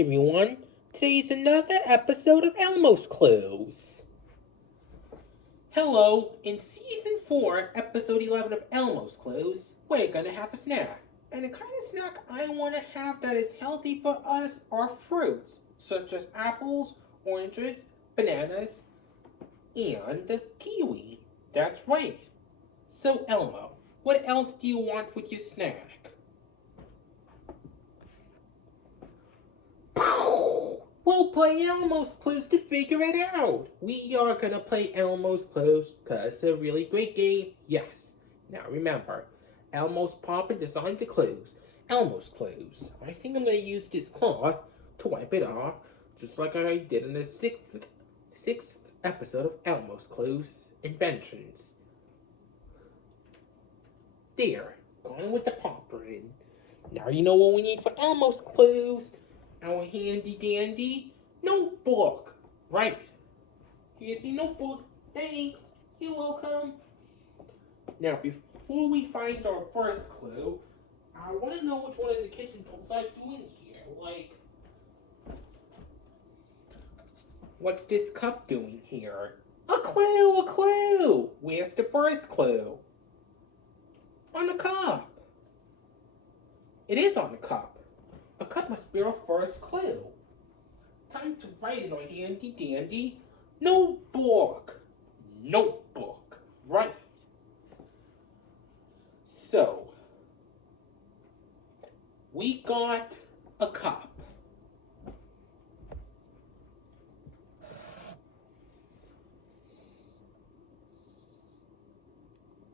everyone. Today's another episode of Elmo's Clues. Hello, in Season 4, Episode 11 of Elmo's Clues, we're gonna have a snack. And the kind of snack I want to have that is healthy for us are fruits, such as apples, oranges, bananas, and kiwi. That's right. So Elmo, what else do you want with your snack? We'll play Elmo's Clues to figure it out. We are gonna play Elmo's Clues because it's a really great game. Yes. Now remember, Elmo's Papa designed the clues. Elmo's Clues. I think I'm gonna use this cloth to wipe it off, just like I did in the sixth episode of Elmo's Clues Inventions. There. Going with the popper in. Now you know what we need for Elmo's Clues. Our handy dandy notebook. Right. Here's the notebook. Thanks. You're welcome. Now, before we find our first clue, I want to know which one of the kitchen tools I'm doing here. Like, what's this cup doing here? A clue, a clue. Where's the first clue? On the cup. It is on the cup. A cup must be our first clue. Time to write it on handy dandy notebook. Notebook. Right. So, we got a cup.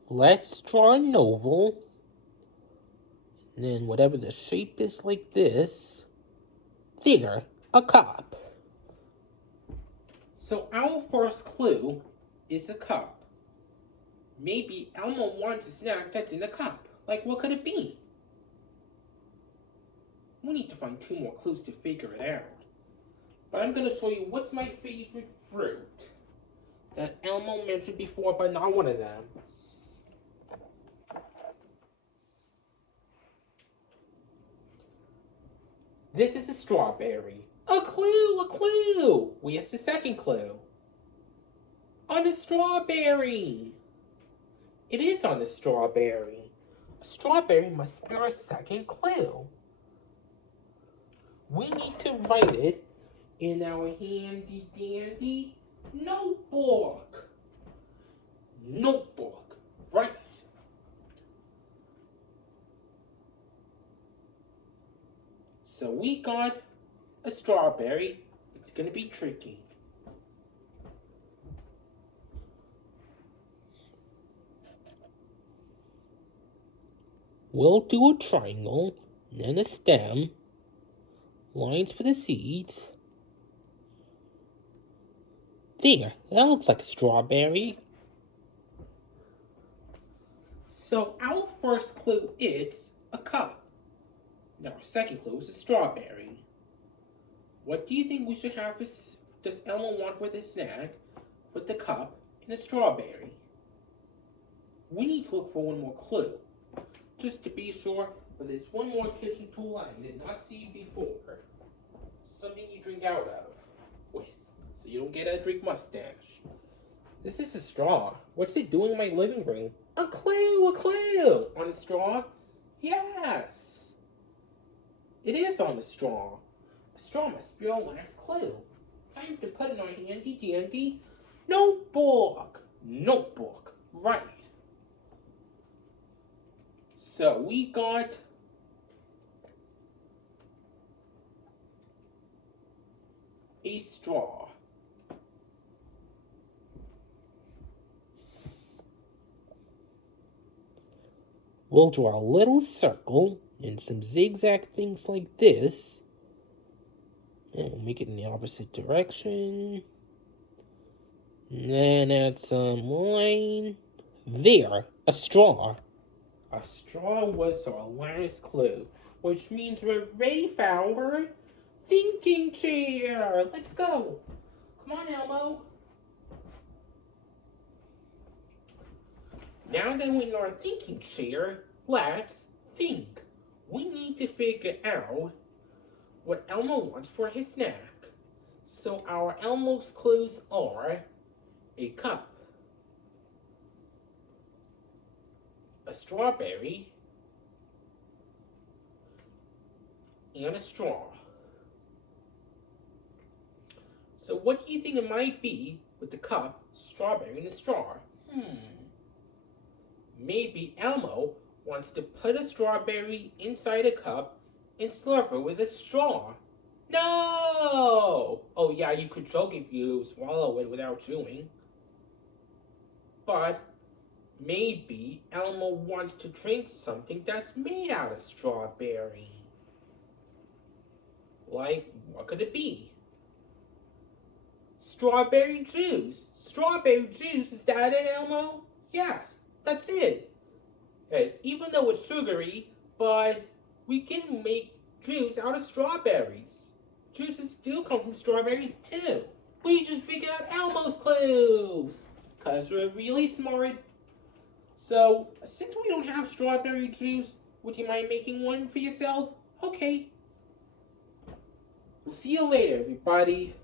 Let's draw an oval. And then whatever the shape is like this. There, a cup. So our first clue is a cup. Maybe Elmo wants a snack that's in a cup. Like, what could it be? We need to find 2 more clues to figure it out. But I'm going to show you what's my favorite fruit that Elmo mentioned before, but not one of them. This is a strawberry. A clue, a clue. Where's the second clue? On a strawberry. It is on a strawberry. A strawberry must be our second clue. We need to write it in our handy dandy notebook. Notebook, right. So we got a strawberry. It's gonna be tricky. We'll do a triangle, then a stem, lines for the seeds. There, that looks like a strawberry. So our first clue is a cup. Now, our second clue is a strawberry. What do you think we should have? Does Elmo want with his snack, with the cup and a strawberry? We need to look for one more clue. Just to be sure, but there's one more kitchen tool I did not see before. Something you drink out of with, so you don't get a drink mustache. This is a straw. What's it doing in my living room? A clue, a clue! On a straw? Yes! It is on the straw. A straw must be our last clue. Time to put it on handy dandy notebook. Notebook, right. So we got a straw. We'll draw a little circle and some zigzag things like this. And we'll make it in the opposite direction. And then add some line. There, a straw. A straw was our last clue, which means we're ready for our thinking chair. Let's go. Come on, Elmo. Now that we're in our thinking chair, let's think. We need to figure out what Elmo wants for his snack. So our Elmo's clues are a cup, a strawberry, and a straw. So what do you think it might be with the cup, strawberry, and the straw? Maybe Elmo wants to put a strawberry inside a cup and slurp it with a straw. No! Oh yeah, you could choke if you swallow it without chewing. But maybe Elmo wants to drink something that's made out of strawberry. Like, what could it be? Strawberry juice. Strawberry juice, is that it, Elmo? Yes, that's it. And even though it's sugary, but we can make juice out of strawberries. Juices do come from strawberries too. We just figured out Elmo's clues. Because we're really smart. So, since we don't have strawberry juice, would you mind making one for yourself? Okay. We'll see you later, everybody.